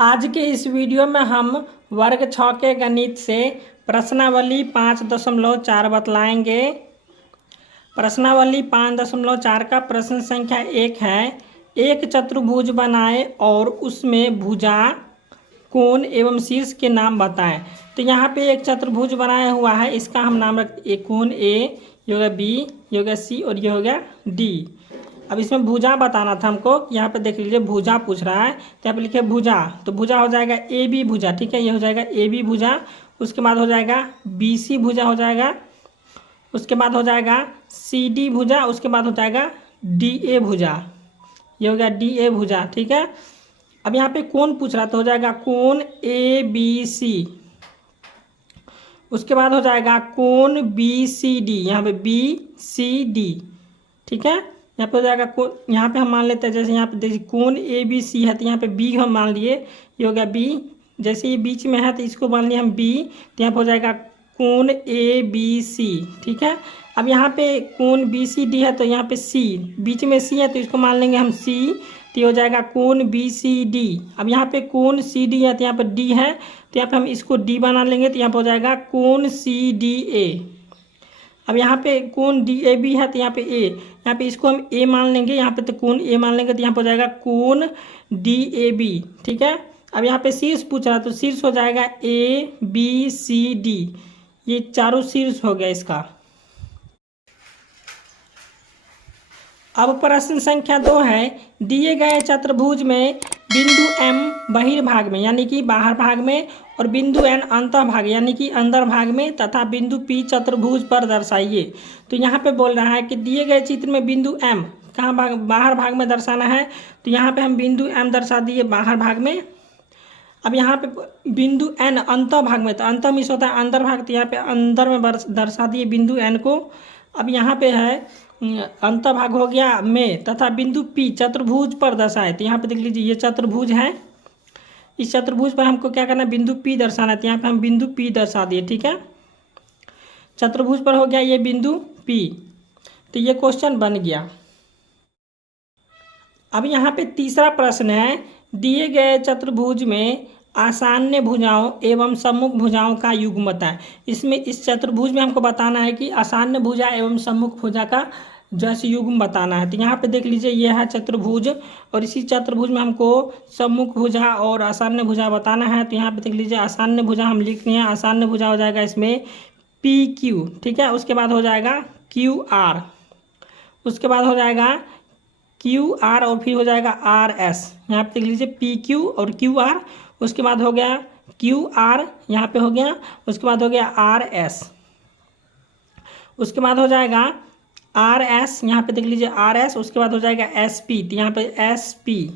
आज के इस वीडियो में हम वर्ग 6 के गणित से प्रश्नावली 5.4 बतलाएंगे। प्रश्नावली 5.4 का प्रश्न संख्या 1 है। एक चतुर्भुज बनाएं और उसमें भुजा, कोण एवं शीर्ष के नाम बताएं। तो यहाँ पे एक चतुर्भुज बनाया हुआ है, इसका हम नाम रखते हैं कोण ए, ये होगा बी, ये होगा सी और ये होगा डी। अब इसमें भुजा बताना था हमको। यहाँ पे देख लीजिए भुजा पूछ रहा है, तो यहाँ पे लिखे भुजा, तो भुजा हो जाएगा ए बी भुजा। ठीक है, ये हो जाएगा ए बी भुजा। उसके बाद हो जाएगा बी सी भुजा हो जाएगा। उसके बाद हो जाएगा सी डी भुजा। उसके बाद हो जाएगा डी ए भुजा, ये हो गया डी ए भुजा। ठीक है, अब यहाँ पे कोण पूछ रहा तो हो जाएगा कोण ए बी सी। उसके बाद हो जाएगा कोण बी सी डी, यहाँ पे बी सी डी। ठीक है, यहाँ पे हो जाएगा कोण, यहाँ पे हम मान लेते हैं जैसे यहाँ पे देखिए कोण ए बी सी है, तो यहाँ पे बी हम मान लिए, ये हो गया बी। जैसे ये बीच में है तो इसको मान लिए हम बी, तो यहाँ पे हो जाएगा कोण ए बी सी। ठीक है, अब यहाँ पे कोण बी सी डी है तो यहाँ पे सी, बीच में सी है तो इसको मान लेंगे हम सी, तो ये हो जाएगा कोण बी सी डी। अब यहाँ पे कोण सी डी है तो यहाँ पे डी है, तो यहाँ पे हम इसको डी बना लेंगे, तो यहाँ पे हो जाएगा कोण सी डी ए। अब यहाँ पे कोण डी ए बी है तो यहाँ पे ए, यहाँ पे इसको हम ए मान लेंगे, यहाँ पे तो कोण ए मान लेंगे, तो यहाँ पे हो जाएगा कोण डी ए बी। ठीक है, अब यहाँ पे शीर्ष पूछ रहा है तो शीर्ष हो जाएगा ए बी सी डी, ये चारों शीर्ष हो गया इसका। अब प्रश्न संख्या 2 है। दिए गए चतुर्भुज में बिंदु M बहिर्भाग में यानी कि बाहर भाग में और बिंदु N अंतः भाग यानी कि अंदर भाग में तथा बिंदु P चतुर्भुज पर दर्शाइए। तो यहाँ पे बोल रहा है कि दिए गए चित्र में बिंदु M कहाँ भाग, बाहर भाग में दर्शाना है। तो यहाँ पे हम बिंदु M दर्शा दिए बाहर भाग में। अब यहाँ पे बिंदु N अंतः भाग में, तो अंतः मिस होता है अंदर भाग, तो यहाँ पे अंदर में दर्शा दिए बिंदु N को। अब यहाँ पे है अंतः भाग हो गया में तथा बिंदु P चतुर्भुज पर दर्शाए। तो यहाँ पे देख लीजिए ये चतुर्भुज है, इस चतुर्भुज पर हमको क्या करना है, बिंदु P दर्शाना है। तो यहाँ पे हम बिंदु P दर्शा दिए। ठीक है, चतुर्भुज पर हो गया ये बिंदु P, तो ये क्वेश्चन बन गया। अब यहाँ पे तीसरा प्रश्न है। दिए गए चतुर्भुज में आसान्य भुजाओं एवं सम्मुख भुजाओं का युग्म बताएं। इसमें इस चतुर्भुज में हमको बताना है कि आसान्य भुजा एवं सम्मुख भुजा का जैसे युग्म बताना है। तो यहाँ पे देख लीजिए यह है चतुर्भुज और इसी चतुर्भुज में हमको सम्मुख भुजा और आसान्य भुजा बताना है। तो यहाँ पे देख लीजिए आसान्य भुजा हम लिख रहे हैं, आसान्य भुजा हो जाएगा इसमें पी क्यू। ठीक है, उसके बाद हो जाएगा क्यू आर, उसके बाद हो जाएगा क्यू आर और फिर हो जाएगा आर एस। यहाँ पे देख लीजिए पी क्यू और क्यू आर, उसके बाद हो गया क्यू आर यहाँ पे हो गया, उसके बाद हो गया आर एस, उसके बाद हो जाएगा आर एस, यहाँ पे देख लीजिए आर एस, उसके बाद हो जाएगा एस पी, तो यहाँ पे एस पी,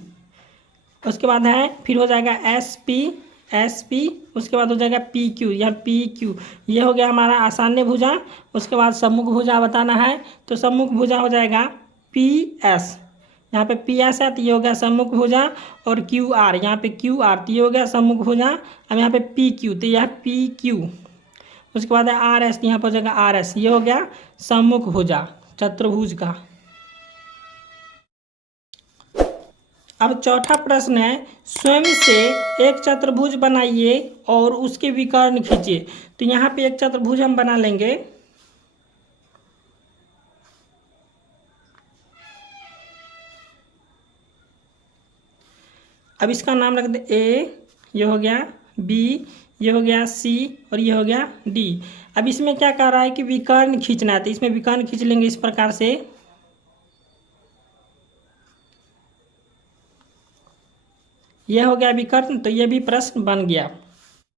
उसके बाद है फिर हो जाएगा एस पी, उसके बाद हो जाएगा पी क्यू, यहाँ पी क्यू। ये हो गया हमारा आसान्य भुजा। उसके बाद सम्मुख भुजा बताना है, तो सम्मुख भुजा हो जाएगा पी एस, यहाँ पे पी एस है तो ये हो गया सम्मुख भुजा, और क्यू आर यहाँ पे क्यू आर, तो ये हो गया सम्मुख भुजा। अब यहाँ पे पी क्यू, तो यह पी क्यू, उसके बाद है आर एस, यहाँ पर हो जाएगा आर एस, ये हो गया सम्मुख भुजा चतुर्भुज का। अब चौथा प्रश्न है। स्वयं से एक चतुर्भुज बनाइए और उसके विकर्ण खींचिए। तो यहाँ पे एक चतुर्भुज हम बना लेंगे। अब इसका नाम रख दे ए, ये हो गया बी, ये हो गया सी और ये हो गया डी। अब इसमें क्या कह रहा है कि विकर्ण खींचना है, तो इसमें विकर्ण खींच लेंगे इस प्रकार से। ये हो गया विकर्ण, तो ये भी प्रश्न बन गया।